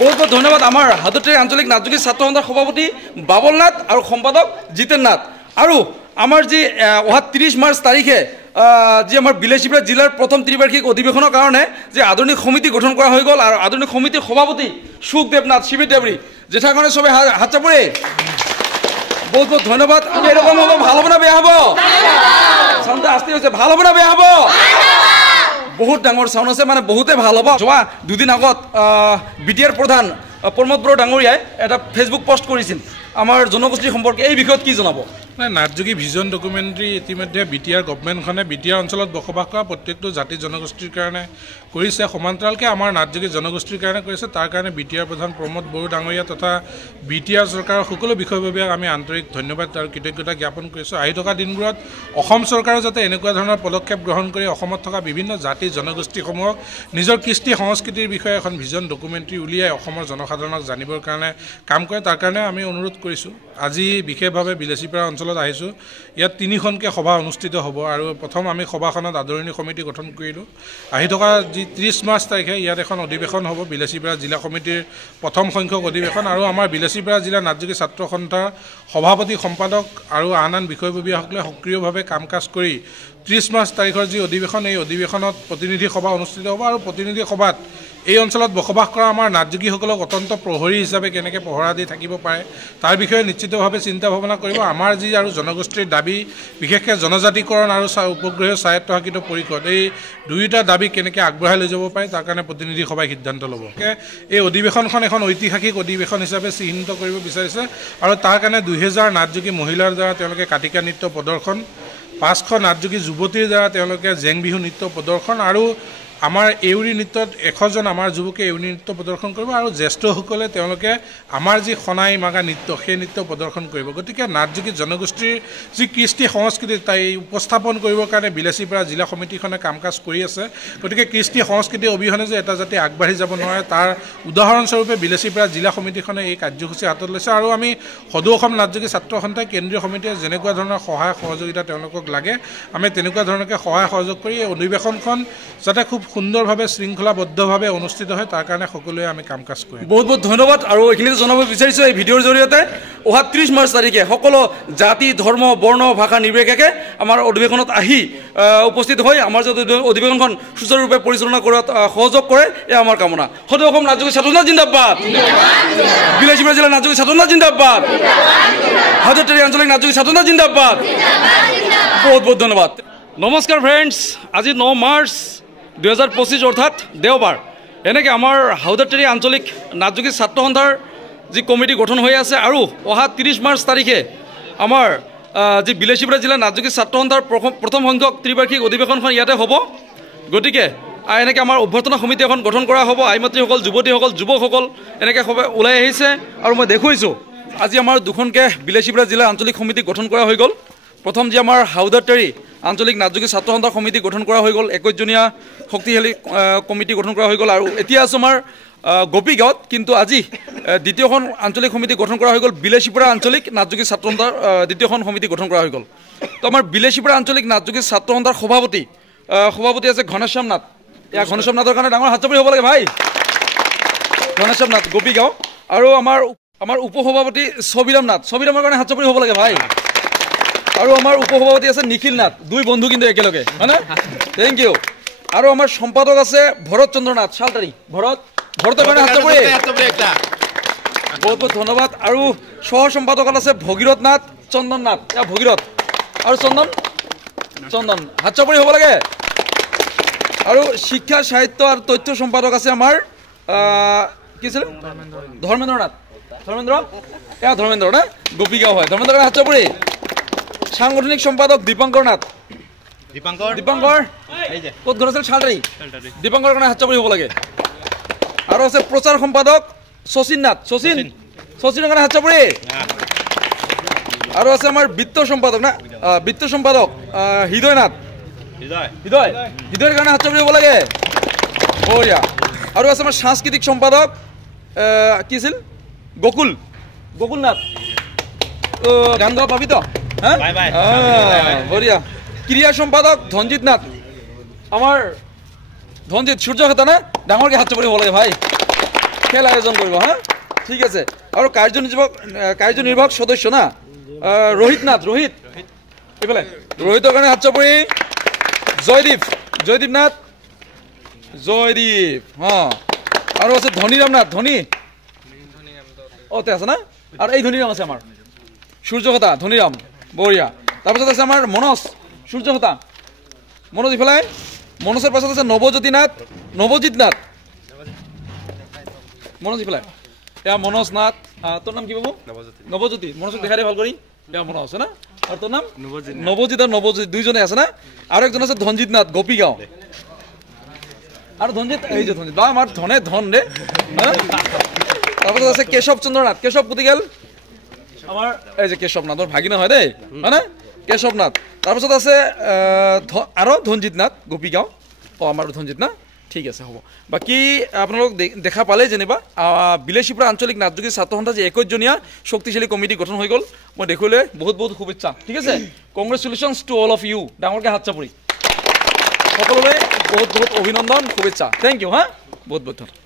বহুত বহুত ধন্যবাদ আমাৰ হাদৰতেৰী আঞ্চলিক নাটযোগী ছাত্ৰ সন্থাৰ সভাপতি বাবল নাথ আৰু সম্পাদক জিতেন নাথ। আৰু আমাৰ যি অহা 30 মাৰ্চ তাৰিখে যি আমাৰ বিলাসীপুৰ জিলাৰ প্ৰথম ত্ৰিবাৰ্ষিক অধিৱেশনৰ কাৰণে যে আধুনিক সমিতি গঠন কৰা হৈ গ'ল আৰু আধুনিক সমিতিৰ সভাপতি সুখদেৱ নাথ শিবিৰ দেৱৰী জেঠাৰ কাৰণে সবে হাত চাপৰে। বহুত বহুত ধন্যবাদ। আমি এরকম হব, ভাল হব না বেয়া হব? চাউন্ডটা আসতে হয়েছে, ভাল হব না বেয়া হব? বহুত ডাঙৰ চাউন্ড আছে, মানে বহুতে ভাল হ'ব। যোৱা দুদিন আগত বিটিআৰ প্ৰধান প্ৰমোদ বড়ো ডাঙৰীয়াই এটা ফেচবুক পোষ্ট কৰিছিল আমাৰ জনগোষ্ঠীৰ সম্পৰ্কে। এই বিষয়ত কি জনাব? নাটযোগী ভিজন ডকুমেণ্টাৰী ইতিমধ্যে বিটিআৰ গভৰ্ণমেণ্টখনে বিটিআৰ অঞ্চলত বসবাস কৰা প্ৰত্যেকটো জাতি জনগোষ্ঠীৰ কাৰণে কৰিছে, সমান্তৰালকৈ আমাৰ নাটযোগী জনগোষ্ঠীৰ কাৰণে কৰিছে। তাৰ কাৰণে বিটিআৰ প্ৰধান প্ৰমোদ বড়ো ডাঙৰীয়া তথা বিটিআৰ চৰকাৰৰ সকলো বিষয়ববীয়াক আমি আন্তৰিক ধন্যবাদ আৰু কৃতজ্ঞতা জ্ঞাপন কৰিছোঁ। আহি থকা দিনবোৰত অসম চৰকাৰে যাতে এনেকুৱা ধৰণৰ পদক্ষেপ গ্ৰহণ কৰি অসমত থকা বিভিন্ন জাতি জনগোষ্ঠীসমূহক নিজৰ কৃষ্টি সংস্কৃতিৰ বিষয়ে এখন ভিজন ডকুমেণ্টাৰী উলিয়াই অসমৰ জনসাধাৰণক জানিবৰ কাৰণে কাম কৰে, তাৰ কাৰণে আমি অনুৰোধ কৰিছোঁ। আজি বিশেষভাৱে বিলাসীপাৰা অঞ্চলত আহিছোঁ। ইয়াত 3খনকৈ সভা অনুষ্ঠিত হ'ব আৰু প্ৰথম আমি সভাখনত আদৰণি সমিতি গঠন কৰিলোঁ। আহি থকা যি 30 মাৰ্চ তাৰিখে ইয়াত এখন অধিৱেশন হ'ব, বিলাসীপাৰা জিলা সমিতিৰ প্ৰথম সংখ্যক অধিৱেশন। আৰু আমাৰ বিলাসীপাৰা জিলা নাটযোগী ছাত্ৰ সন্থাৰ সভাপতি সম্পাদক আৰু আন আন বিষয়ববীয়াসকলে সক্ৰিয়ভাৱে কাম কাজ কৰি 30 মাৰ্চ তাৰিখৰ যি অধিৱেশন, এই অধিৱেশনত প্ৰতিনিধি সভা অনুষ্ঠিত হ'ব। আৰু প্ৰতিনিধি সভাত এই অঞ্চলত বসবাস কৰা আমাৰ নাটযোগীসকলক অত্যন্ত প্ৰহৰী হিচাপে কেনেকৈ পহৰা দি থাকিব পাৰে তাৰ বিষয়ে নিশ্চিতভাৱে চিন্তা ভাৱনা কৰিব। আমাৰ যি আৰু জনগোষ্ঠীৰ দাবী, বিশেষকৈ জনজাতিকৰণ আৰু উপগ্ৰহীয় স্বায়ত্তশাসিত পৰিষদ, এই দুয়োটা দাবী কেনেকৈ আগবঢ়াই লৈ যাব পাৰে তাৰ কাৰণে প্ৰতিনিধি সভাই সিদ্ধান্ত ল'ব। এই অধিৱেশনখন এখন ঐতিহাসিক অধিৱেশন হিচাপে চিহ্নিত কৰিব বিচাৰিছে আৰু তাৰ কাৰণে 2000 নাটযোগী মহিলাৰ দ্বাৰা তেওঁলোকে কাটিকা নৃত্য প্ৰদৰ্শন, 500 নাটযোগী যুৱতীৰ দ্বাৰা তেওঁলোকে জেং বিহু নৃত্য প্ৰদৰ্শন আৰু আমাৰ এউৰি নৃত্যত 100জন আমাৰ যুৱকে এউৰি নৃত্য প্ৰদৰ্শন কৰিব আৰু জ্যেষ্ঠসকলে তেওঁলোকে আমাৰ যি খনাই মাগা নৃত্য সেই নৃত্য প্ৰদৰ্শন কৰিব। গতিকে নাটযোগী জনগোষ্ঠীৰ যি কৃষ্টি সংস্কৃতি তাই উপস্থাপন কৰিবৰ কাৰণে বিলাসীপাৰা জিলা সমিতিখনে কাম কাজ কৰি আছে। গতিকে কৃষ্টি সংস্কৃতি অবিহনে যে এটা জাতি আগবাঢ়ি যাব নোৱাৰে তাৰ উদাহৰণস্বৰূপে বিলাসীপাৰা জিলা সমিতিখনে এই কাৰ্যসূচী হাতত লৈছে। আৰু আমি সদৌ অসম নাটযোগী ছাত্ৰ সন্থাই কেন্দ্ৰীয় সমিতিয়ে যেনেকুৱা ধৰণৰ সহায় সহযোগিতা তেওঁলোকক লাগে আমি তেনেকুৱা ধৰণকে সহায় সহযোগ কৰি এই অধিৱেশনখন যাতে খুব সুন্দৰভাৱে শৃংখলাবদ্ধভাৱে অনুষ্ঠিত হয় তাৰ কাৰণে সকলোৱে আমি কাম কাজ কৰিম। বহুত বহুত ধন্যবাদ। আৰু এইখিনিতে জনাব বিচাৰিছোঁ এই ভিডিঅ'ৰ জৰিয়তে অহা 30 মাৰ্চ তাৰিখে সকলো জাতি ধৰ্ম বৰ্ণ ভাষা নিৰ্বিশেষে আমাৰ অধিৱেশনত আহি উপস্থিত হৈ আমাৰ যে অধিৱেশনখন সুচাৰুৰূপে পৰিচালনা কৰাত সহযোগ কৰে, এয়া আমাৰ কামনা। সদৌ অসম নাটযোগী ছাত্ৰ সন্থা জিন্দাবাদ, বিলাসীপাৰা জিলাৰ নাটযোগী ছাত্ৰ সন্থা জিন্দাবাদ, হাদৰতেৰী আঞ্চলিক নাটযোগী ছাত্ৰ সন্থা জিন্দাবাদ। বহুত বহুত ধন্যবাদ। নমস্কাৰ ফ্ৰেণ্ডছ, আজি 9 মাৰ্চ 2025 অৰ্থাৎ দেওবাৰ। এনেকৈ আমাৰ হাদৰতেৰী আঞ্চলিক নাটযোগী ছাত্ৰ সন্থাৰ যি কমিটি গঠন হৈ আছে আৰু অহা 30 মাৰ্চ তাৰিখে আমাৰ যি বিলাসীপাৰা জিলা নাটযোগী ছাত্ৰ সন্থাৰ প্ৰথম সংখ্যক ত্ৰিবাৰ্ষিক অধিৱেশনখন ইয়াতে হ'ব। গতিকে এনেকৈ আমাৰ অভ্যৰ্থনা সমিতি এখন গঠন কৰা হ'ব। আই মাতৃসকল, যুৱতীসকল, যুৱকসকল এনেকৈ সবে ওলাই আহিছে আৰু মই দেখুৱাইছোঁ আজি আমাৰ 2খনকৈ বিলাসীপাৰা জিলা আঞ্চলিক সমিতি গঠন কৰা হৈ গ'ল। প্ৰথম যি আমাৰ হাদৰতেৰী আঞ্চলিক নাটযোগী ছাত্ৰ সন্থাৰ সমিতি গঠন কৰা হৈ গ'ল, 21জনীয়া শক্তিশালী কমিটি গঠন কৰা হৈ গ'ল। আৰু এতিয়া আছোঁ আমাৰ গোপীগাঁৱত, কিন্তু আজি দ্বিতীয়খন আঞ্চলিক সমিতি গঠন কৰা হৈ গ'ল। বিলাসীপাৰা আঞ্চলিক নাটযোগী ছাত্ৰ সন্থাৰ দ্বিতীয়খন সমিতি গঠন কৰা হৈ গ'ল। তো আমাৰ বিলাসীপাৰা আঞ্চলিক নাটযোগী ছাত্ৰ সন্থাৰ সভাপতি আছে ঘনশ্যাম নাথ। এয়া ঘনশ্যাম নাথৰ কাৰণে ডাঙৰ হাত চাপৰি হ'ব লাগে ভাই, ঘনশ্যাম নাথ গোপীগাঁও। আৰু আমাৰ উপসভাপতি ছবিৰাম নাথ, ছবিৰামৰ কাৰণে হাত চাপৰি হ'ব লাগে ভাই। আৰু আমাৰ উপসভাপতি আছে নিখিল নাথ, 2 বন্ধু কিন্তু একেলগে, হয়নে? Thank you. আৰু আমাৰ সম্পাদক আছে ভৰত চন্দ্ৰ নাথ শালতাৰী, ভৰতৰ কাৰণে হাত চাপৰি, বহুত বহুত ধন্যবাদ। আৰু সহ সম্পাদকত আছে ভগীৰথ নাথ, চন্দন নাথ, এয়া ভগীৰথ আৰু চন্দন হাত চাপৰি হ'ব লাগে। আৰু শিক্ষা সাহিত্য আৰু তথ্য সম্পাদক আছে আমাৰ কি আছিল ধৰ্মেন্দ্ৰ নাথ, এয়া ধৰ্মেন্দ্ৰ না গোপীগাঁও হয়, ধৰ্মেন্দ্ৰ কাৰণে হাত চাপৰি। সাংগঠনিক সম্পাদক দীপাংকৰ নাথ, দীপাংকৰ ক'ত ঘৰ আছিল? শালতাৰী, দীপাংকৰ কাৰণে হাত চাপৰি হ'ব লাগে। আৰু আছে প্ৰচাৰ সম্পাদক শচীন নাথ, শচীনৰ কাৰণে হাত চাপৰি। আৰু আছে আমাৰ বিত্ত সম্পাদক হৃদয় নাথ, হৃদয়ৰ কাৰণে হাত চাপৰি হ'ব লাগে, বঢ়িয়া। আৰু আছে আমাৰ সাংস্কৃতিক সম্পাদক কি আছিল? গকুল নাথ, গান গাব পাবি তো? বঢ়িয়া। ক্ৰীড়া সম্পাদক ধনজিৎ নাথ, আমাৰ ধনজিৎ সূৰ্য খেতা নে? ডাঙৰকৈ হাত চাপৰি হ'ব লাগে ভাই। খেল আয়োজন কৰিব হা ঠিক আছে আৰু কাৰ্যনিৰ্বাহক সদস্য না ৰোহিত নাথ ৰোহিত এইফালে ৰোহিতৰ কাৰণে হাত চাপৰি জয়দীপ নাথ জয়দীপ আৰু আছে ধনীৰাম নাথ ধনী তে আছে না আৰু এই ধনীৰাম আছে আমাৰ সূৰ্যকটা ধনীৰাম বঢ়িয়া তাৰপিছত আছে আমাৰ মনোজ সূৰ্যকটা মনোজ ইফালে মনোজৰ পাছত আছে নৱজিৎ নাথ মনোজ ইফালে এয়া মনোজ নাথ তোৰ নাম কি বাবু নৱজ্যোতি মনোজক দেখাই দে ভাল কৰি এয়া মনোজ আছে না আৰু তোৰ নাম নৱজিৎ আৰু নৱজ্যোতি দুইজনে আছে না আৰু একজন আছে ধনজিৎ নাথ গোপীগাঁও আৰু ধনজিৎ এই যে ধনজিৎ বা আমাৰ ধন দে তাৰপিছত আছে কেশৱ চন্দ্ৰ নাথ কেশৱ পুতিগেল আমাৰ এই যে কেশৱ নাথৰ ভাগিনা হয় দেই হয় না কেশৱ নাথ তাৰপিছত আছে আৰু ধনজিৎ নাথ গোপীগাঁও আমাৰ ধনজিৎ না ঠিক আছে হ'ব বাকী আপোনালোক দেখা পালে যেনিবা বিলাসীপুৰ আঞ্চলিক নাটযোগী ছাত্ৰ সন্থা যে 21জনীয়া শক্তিশালী কমিটি গঠন হৈ গ'ল মই দেখিলে বহুত শুভেচ্ছা ঠিক আছে congratulations to all of you ডাঙৰকৈ হাত চাপৰি সকলোৰে বহুত অভিনন্দন শুভেচ্ছা থেংক ইউ হা বহুত ধন্যবাদ